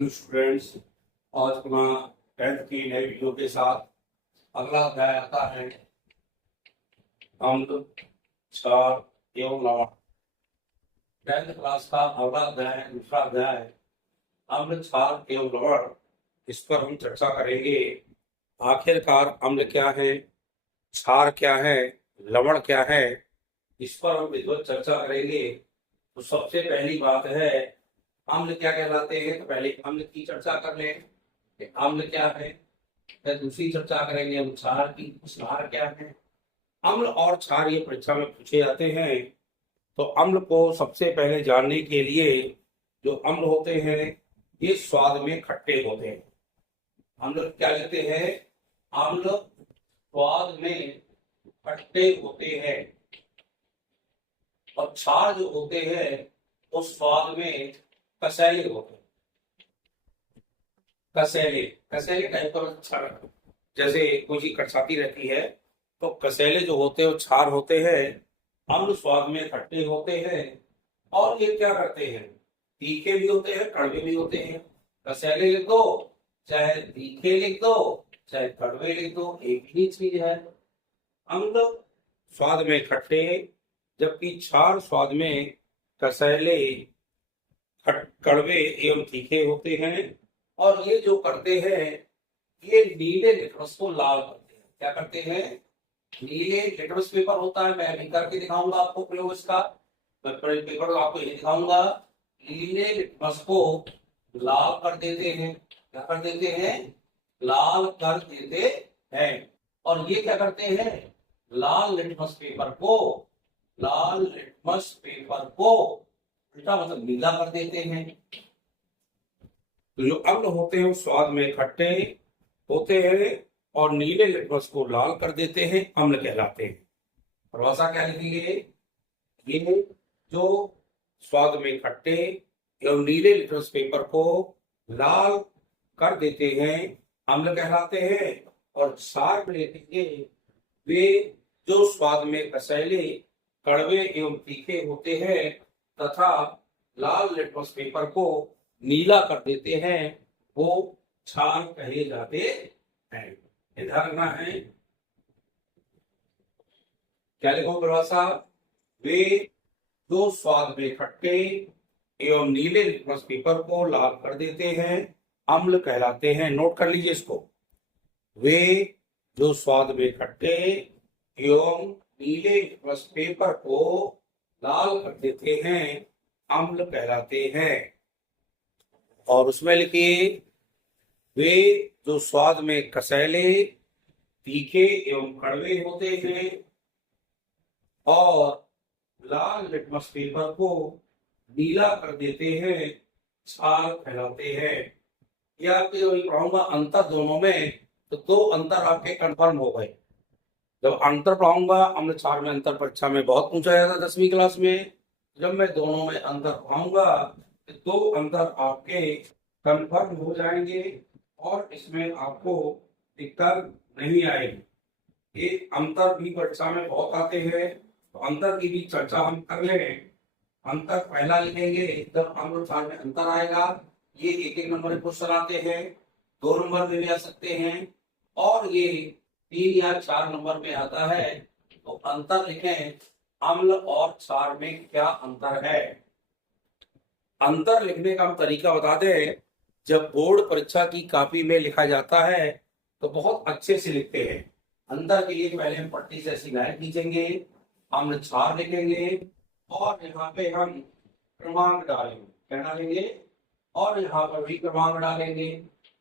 Students, आज अपना 10th की नई वीडियो के साथ अगला अध्याय आता है अम्ल, क्षार एवं लवण। 10th क्लास का अगला अध्याय दूसरा अध्याय अम्ल, क्षार एवं लवण। इस पर हम चर्चा करेंगे आखिरकार अम्ल क्या है, क्षार क्या है, लवण क्या है। इस पर हम विधिवत चर्चा करेंगे। तो सबसे पहली बात है अम्ल क्या कहलाते हैं। तो पहले अम्ल की चर्चा कर लें कि अम्ल क्या है। फिर दूसरी चर्चा करेंगे हम क्षार की, क्षार क्या है। अम्ल और क्षार ये परीक्षा में पूछे जाते हैं। तो अम्ल को सबसे पहले जानने के लिए जो अम्ल होते हैं ये स्वाद में खट्टे होते हैं। अम्ल क्या लिखते हैं, अम्ल स्वाद में खट्टे होते हैं। और क्षार जो होते हैं वो स्वाद में कसैले होते हैं। कसैले कसैले टाइप का क्षार, जैसे कोई चीज कड़छाती रहती है तो कसैले जो होते हैं वो क्षार होते हैं। अम्ल स्वाद में खट्टे होते हैं और ये क्या करते हैं, तीखे भी होते हैं, कड़वे भी होते हैं। कसैले लिख दो चाहे तीखे लिख दो चाहे कड़वे लिख दो, एक ही चीज है। अम्ल स्वाद में खट्टे जबकि क्षार स्वाद में कसैले, कड़वे एवं तीखे होते हैं। और ये जो करते हैं ये नीले लिटमस को लाल करते हैं। क्या करते हैं, नीले लिटमस पेपर होता है, मैं अभी करके दिखाऊंगा आपको प्रयोग इसका। मैं पेपर आपको ये दिखाऊंगा। नीले लिटमस को लाल कर देते हैं। क्या कर देते हैं, लाल कर देते हैं। और ये क्या करते हैं, लाल लिटमस पेपर को, लाल लिटमस पेपर को उल्टा मतलब नीला कर देते हैं। तो जो अम्ल होते हैं वो स्वाद में खट्टे होते हैं और नीले लिटमस को लाल कर देते हैं, अम्ल कहलाते हैं। परिभाषा क्या लिखेंगे, ये जो स्वाद में खट्टे एवं नीले लिटमस पेपर को लाल कर देते हैं अम्ल कहलाते हैं। और क्षार में लिखेंगे वे जो स्वाद में कसैले, कड़वे एवं तीखे होते हैं तथा लाल लिटमस पेपर को नीला कर देते हैं, वो क्षार कहे जाते हैं। ध्यान रखना है। क्या लिखो परिभाषा, वे जो स्वाद में खट्टे एवं नीले लिटमस पेपर को लाल कर देते हैं अम्ल कहलाते हैं। नोट कर लीजिए इसको, वे जो स्वाद में खट्टे एवं नीले लिटमस पेपर को लाल कर देते हैं अम्ल कहलाते हैं। और उसमें लिखिए, वे जो स्वाद में कसैले, तीखे एवं कड़वे होते हैं और लाल लिटमस पेपर को नीला कर देते हैं, क्षार कहलाते हैं। यह आपके पढ़ाऊंगा अंतर दोनों में, तो दो अंतर आपके कंफर्म हो गए। जब अंतर पढ़ाऊंगा अम्ल क्षार में, अंतर परीक्षा में बहुत पूछा जाता है 10वीं क्लास में। जब मैं दोनों में अंतर पढ़ाऊंगा तो दो अंतर आपके कंफर्म हो जाएंगे और इसमें आपको दिक्कत नहीं आएगी। ये अंतर भी परीक्षा में बहुत आते हैं, तो अंतर की भी चर्चा हम कर लें। अंतर पहला लिखेंगे, जब अम्ल क्षार में अंतर आएगा, ये एक एक नंबर में क्वेश्चन आते हैं, 2 नंबर में भी आ सकते हैं और ये 3 या 4 नंबर में आता है। तो अंतर लिखें, अम्ल और क्षार में क्या अंतर है। अंतर लिखने का हम तरीका बता दें। जब बोर्ड परीक्षा की कॉपी में लिखा जाता है तो बहुत अच्छे से लिखते हैं। अंतर के लिए पहले हम पट्टी से ऐसी लाइन खींचेंगे, अम्ल क्षार लिखेंगे और यहाँ पे हम क्रमांक डालेंगे। क्या डालेंगे, और यहाँ पर भी क्रमांक डालेंगे।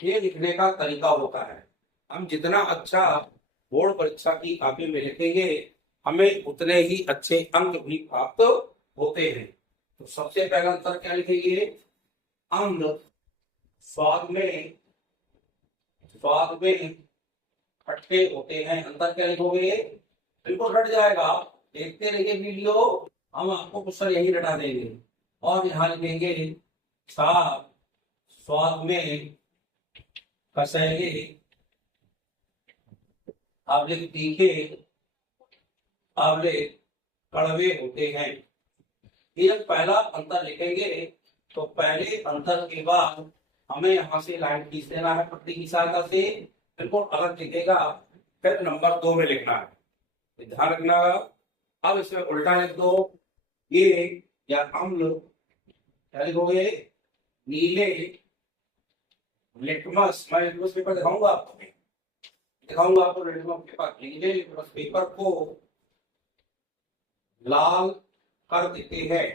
ये लिखने का तरीका होता है। हम जितना अच्छा बोर्ड परीक्षा की कॉपी में लिखेंगे हमें उतने ही अच्छे अंक भी प्राप्त होते हैं। तो सबसे पहला अंतर क्या लिखेंगे, अम्ल स्वाद में खट्टे होते हैं। अंतर क्या लिखोगे, बिल्कुल हट जाएगा, देखते रहिए वीडियो, हम आपको क्वेश्चन यही रटा देंगे। और यहाँ लिखेंगे क्षार स्वाद में कसैले, आंवले तीखे, आंवले कड़वे होते हैं। ये जब पहला अंतर लिखेंगे तो पहले अंतर के बाद हमें यहाँ से लाइन खींच देना है पट्टी की सहायता से, बिल्कुल अलग दिखेगा। फिर नंबर 2 में लिखना है, ध्यान रखना। अब इसमें उल्टा लिख दो, ये या अम्ल क्या लिखोगे, नीले लिटमस, मैं लिटमस पेपर दिखाऊंगा आपको, लिटमस पेपर, नीले लिटमस पेपर को लाल कर देते हैं।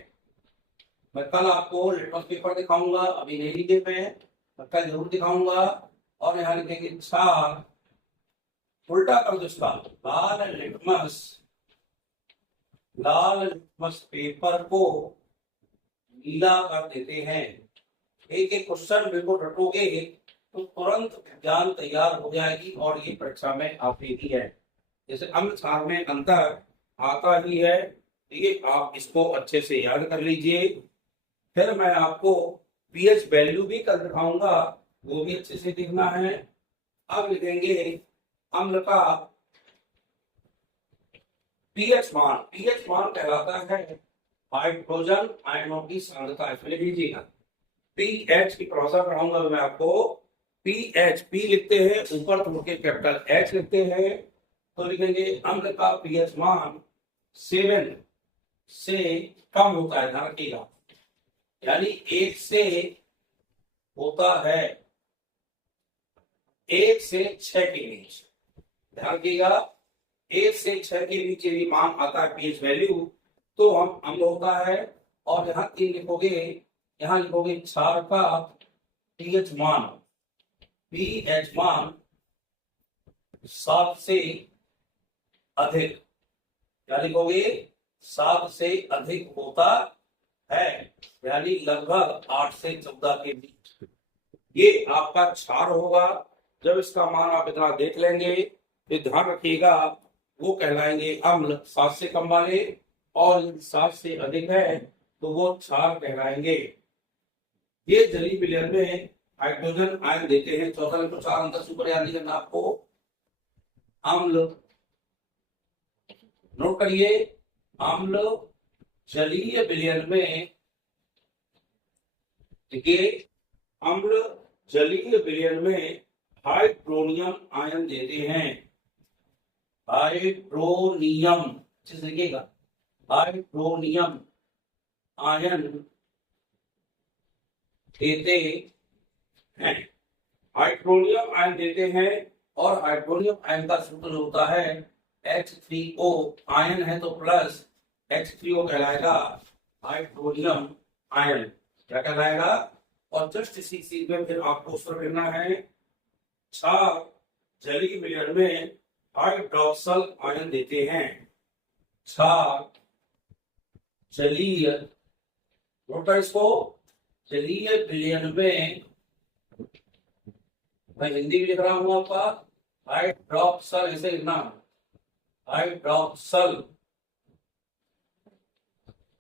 मैं कल आपको लिटमस पेपर दिखाऊंगा, अभी नहीं लिखे मैं कल जरूर दिखाऊंगा। और यहाँ लिखेंगे 4, उल्टा कर दो इसका, लाल लिटमस पेपर को नीला कर देते हैं। एक एक क्वेश्चन बिल्कुल रटोगे तो तुरंत ज्ञान तैयार हो जाएगी और ये परीक्षा में आती है। जैसे अम्ल क्षार में अंतर आता ही है, ठीक है, आप इसको अच्छे से याद कर लीजिए। फिर मैं आपको पीएच वैल्यू भी कल दिखाऊंगा, वो भी अच्छे से देखना है। अब लिखेंगे अम्ल का पीएच मान कहलाता है हाइड्रोजन आयनों की सांद्रता। इसमें लिख लीजिएगा, पीएच की परिभाषा पढ़ाऊंगा मैं आपको। पीएच, पी लिखते हैं ऊपर तोड़ के कैपिटल एच लिखते हैं, तो लिखेंगे अम्ल का पीएच मान 7 से कम होता है, ध्यान रखिएगा, यानी 1 से होता है 1 से 6 के बीच, ध्यान रखिएगा। 1 से 6 के बीच यदि मान आता है पीएच वैल्यू तो हम अम्ल होता है। और यहाँ 3 लिखोगे, यहाँ लिखोगे क्षार का पीएच मान 7 से अधिक, क्या लिखोगे, 7 से अधिक होता है, यानी लगभग 8 से 14 के बीच ये आपका क्षार होगा। जब इसका मान आप इतना देख लेंगे तो ध्यान रखिएगा वो कहलाएंगे अम्ल 7 से कम वाले, और 7 से अधिक है तो वो क्षार कहलाएंगे। ये जलीय विलयन में हाइड्रोजन आयन देते हैं। चौथा नंबर 4 अंतर सुपर याद नहीं करना आपको। अम्ल नोट करिए, अम्ल जलीय विलयन में, देखिए अम्ल जलीय विलयन में हाइड्रोनियम आयन देते हैं, हाइड्रोनियम, अच्छे से लिखिएगा, हाइड्रोनियम आयन देते हैं, हाइड्रोनियम आयन देते हैं। और हाइड्रोनियम आयन का सूत्र होता है H3O, आयन है तो प्लस H3O कहलाएगा हाइड्रोनियम आयन, क्या कहलाएगा। और जस्ट इसी चीज में फिर आपको उत्तर करना है, क्षार जलीय विलयन में हाइड्रोक्सल आयन देते हैं, क्षार जलीय, नोटा इसको, जलीय विलयन में, मैं हिंदी भी लिख रहा हूं आपका, हाइड्रोक्सल ऐसे लिखना, हाइड्रोक्सल,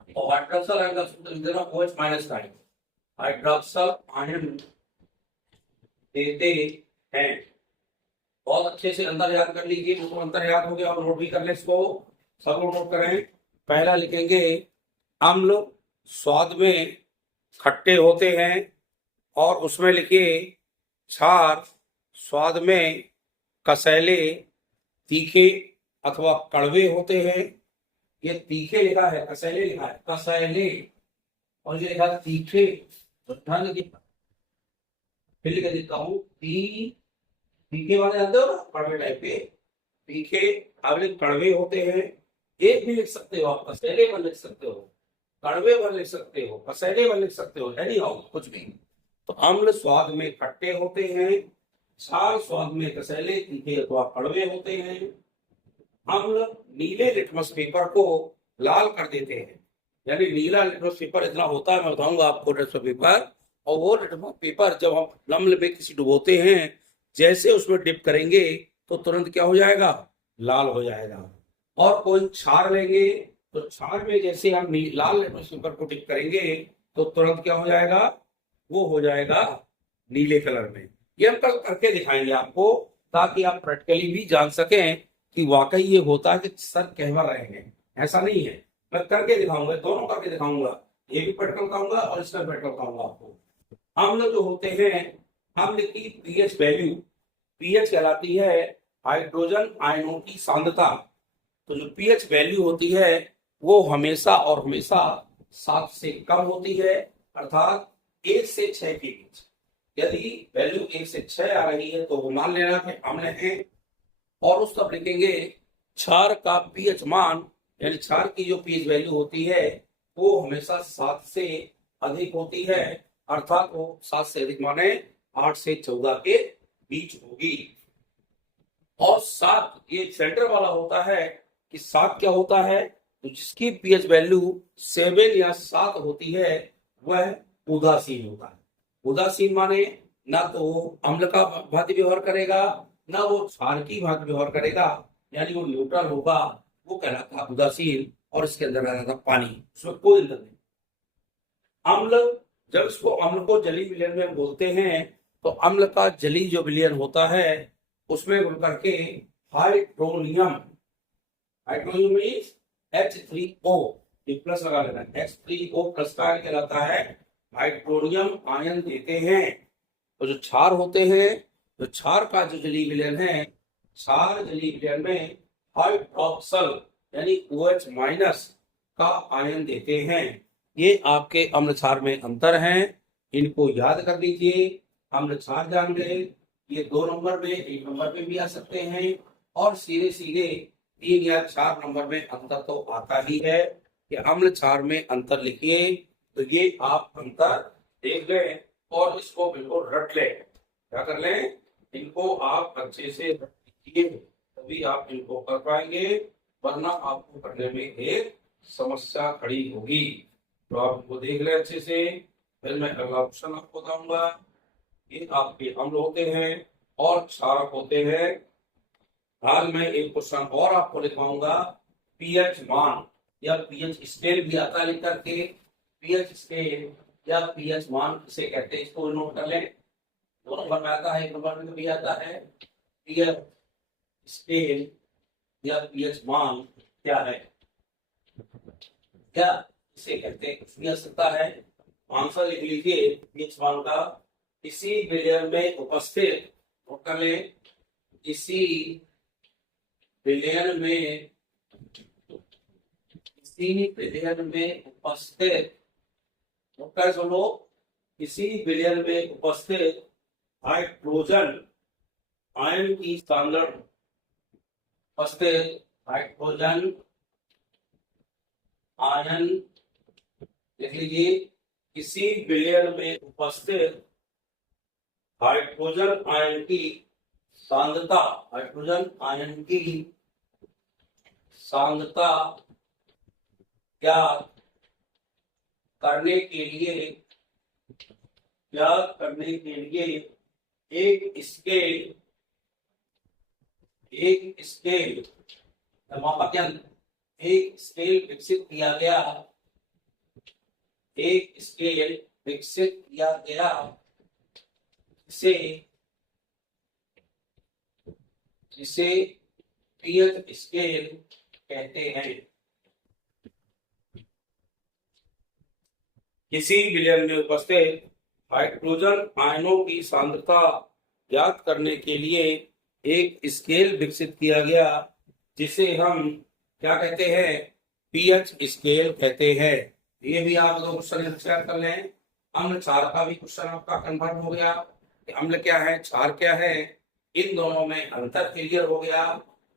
और हाइड्रोक्सल आयन का सूत्र लिख देना OH-, हाइड्रोक्सल आयन देते हैं। बहुत अच्छे से अंतर याद कर लीजिए, मुझको अंतर याद हो गया और नोट भी कर ले इसको, सब लोग नोट करें। पहला लिखेंगे अम्ल स्वाद में खट्टे होते हैं, और उसमें लिखिए क्षार स्वाद में कसैले, तीखे अथवा कड़वे होते हैं। ये तीखे लिखा है, कसैले लिखा है, कसैले, और ये लिखा है तीखे, तो ध्यान रखिए। फिर लिख देता हूँ, तीखे वाले जानते हो ना, कड़वे टाइप के, तीखे अगले कड़वे होते हैं। एक भी लिख सकते हो आप, कसैले पर लिख सकते हो, कड़वे पर लिख सकते हो, कसैले पर लिख सकते हो, एनी हाउ कुछ भी। तो अम्ल स्वाद में खट्टे होते हैं, क्षार स्वाद में कसैले, तीखे अथवा कड़वे होते हैं। अम्ल नीले लिटमस पेपर को लाल कर देते हैं, यानी नीला लिटमस पेपर इतना होता है, मैं बताऊंगा आपको लिटमस पेपर। और वो लिटमस पेपर जब हम अम्ल में किसी डुबोते हैं, जैसे उसमें डिप करेंगे तो तुरंत क्या हो जाएगा, लाल हो जाएगा। और कोई क्षार लेंगे तो क्षार में जैसे हम लाल लिटमस पेपर को डिप करेंगे तो तुरंत क्या हो जाएगा, वो हो जाएगा नीले कलर में। ये हम कल करके दिखाएंगे आपको, ताकि आप प्रैक्टिकली भी जान सकें कि वाकई ये होता है कि सर कहवा रहे हैं, ऐसा नहीं है। मैं करके दिखाऊंगा, दोनों करके दिखाऊंगा, ये भी प्रैक्टिकल कहूंगा और इसका प्रैक्टिकल कहूंगा आपको। अम्ल जो होते हैं, अम्ल की पीएच वैल्यू, पीएच कहलाती है हाइड्रोजन आयनों की सांद्रता। तो जो पीएच वैल्यू होती है वो हमेशा और हमेशा 7 से कम होती है, अर्थात 1 से 6 के बीच। यदि वैल्यू 1 से 6 आ रही है तो वो मान लेना कि अम्ल है। और उस तब लिखेंगे क्षार का पीएच मान, यानी क्षार की जो पीएच वैल्यू होती है वो हमेशा 7 से अधिक होती है, अर्थात वो 7 से अधिक माने 8 से 14 के बीच होगी। और 7 ये सेंटर वाला होता है कि 7 क्या होता है, तो जिसकी पीएच वैल्यू 7 या 7 होती है वह उदासीन होता है। उदासीन माने ना तो वो अम्ल का भांति व्यवहार करेगा, ना वो क्षार की भांति व्यवहार करेगा, यानी वो न्यूट्रल होगा, वो कहलाता है उदासीन। और इसके अंदर आ जाता पानी, उसमें कोई अंतर नहीं। अम्ल, जब इसको अम्ल को जलीय विलयन में बोलते हैं तो अम्ल का जलीय जो विलयन होता है उसमें मिल करके हाइड्रोनियम, हाइड्रोनियम मींस H3O, ये प्लस लगा लेना, H3O प्लस का कहलाता है हाइड्रोनियम आयन देते हैं। तो जो क्षार होते हैं, जो क्षार का जो जलीय विलयन है, क्षार जलीय विलयन में हाइड्रोक्सल यानी OH माइनस का आयन देते हैं। ये आपके अम्ल क्षार में अंतर हैं, इनको याद कर लीजिए। अम्ल क्षार जान गए, ये 2 नंबर में, 1 नंबर पे भी आ सकते हैं, और सीधे सीधे 3 या 4 नंबर में अंतर तो आता ही है कि अम्ल क्षार में अंतर लिखिए। तो ये आप अंतर देख लें और इसको बिल्कुल रट लें। क्या कर लें, इनको आप अच्छे से रट लीजिए, तभी आप इनको कर पाएंगे, वरना आपको करने में एक समस्या खड़ी होगी। तो आप इनको देख लें अच्छे से, फिर मैं अगला ऑप्शन आपको बताऊंगा। ये आपके अम्ल होते हैं और क्षारक होते हैं। हाल में एक क्वेश्चन और आपको लिखवाऊंगा, पीएच मान या पीएच स्केल भी आता है लिख करके। पीएच स्केल या पीएच मान किसे कहते हैं, इसको नोट कर लें। 2 नंबर में आता है, 1 नंबर में भी आता है। पीएच स्केल या पीएच मान क्या है, क्या इसे कहते हैं, इसकी आवश्यकता है। आंसर लिख लीजिए पीएच मान का, किसी विलयन में उपस्थित, नोट कर लें, किसी विलयन में, किसी विलयन में उपस्थित, नोट कर सुनो, किसी विलयन में उपस्थित हाइड्रोजन आयन की सांद्रता, उपस्थित हाइड्रोजन आयन, लिख लीजिए, किसी विलयन में उपस्थित हाइड्रोजन आयन की सांद्रता, हाइड्रोजन आयन की सांद्रता ज्ञात करने के लिए, ज्ञात करने के लिए एक स्केल, एक स्केल एक स्केल विकसित किया गया, एक स्केल विकसित किया गया, जिसे पीएच स्केल कहते हैं। किसी विलयन में उपस्थित हाइड्रोजन आयनों की सांद्रता ज्ञात करने के लिए एक स्केल विकसित किया गया, जिसे हम क्या कहते हैं, पीएच स्केल कहते हैं। ये भी आप 2 क्वेश्चन शेयर कर लें। अम्ल क्षार का भी क्वेश्चन आपका कंफर्म हो गया कि अम्ल क्या है, क्षार क्या है, इन दोनों में अंतर क्लियर हो गया,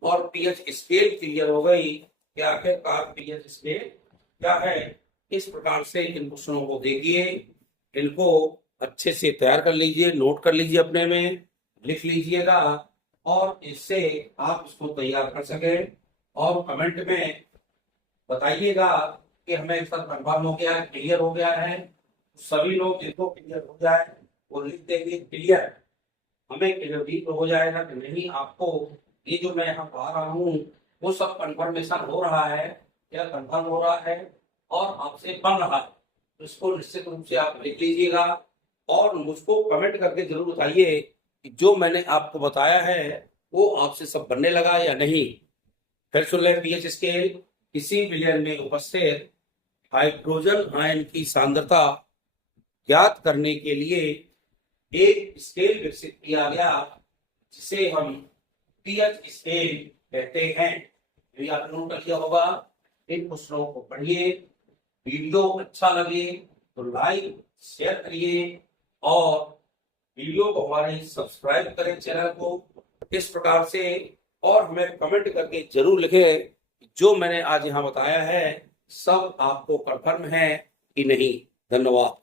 और पीएच स्केल क्लियर हो गई कि आखिरकार पीएच स्केल क्या है। इस प्रकार से इन क्वेश्चनों को देखिए, इनको अच्छे से तैयार कर लीजिए, नोट कर लीजिए, अपने में लिख लीजिएगा, और इससे आप इसको तैयार कर सके। और कमेंट में बताइएगा कि हमें सब कंफर्म हो गया है, क्लियर हो गया है। सभी लोग जिनको क्लियर हो जाए वो लिख देंगे क्लियर, हमें क्लियर हो जाएगा कि नहीं, आपको ये जो मैं यहाँ पढ़ा रहा हूँ वो सब कंफर्मेशन हो रहा है या कंफर्म हो रहा है और आपसे बन रहा है। तो इसको निश्चित रूप से आप लिख लीजिएगा, और मुझको कमेंट करके जरूर बताइए कि जो मैंने आपको बताया है वो आपसे सब बनने लगा या नहीं। फिर सुन लें, पीएच स्केल, किसी विलयन में उपस्थित हाइड्रोजन आयन की सांद्रता ज्ञात करने के लिए एक स्केल विकसित किया गया जिसे हम पीएच स्केल कहते हैं। यदि आप नोट किया होगा, इन प्रश्नों को पढ़िए। वीडियो अच्छा लगे तो लाइक शेयर करिए और वीडियो को हमारे सब्सक्राइब करें चैनल को इस प्रकार से, और हमें कमेंट करके जरूर लिखें जो मैंने आज यहाँ बताया है सब आपको कंफर्म है कि नहीं। धन्यवाद।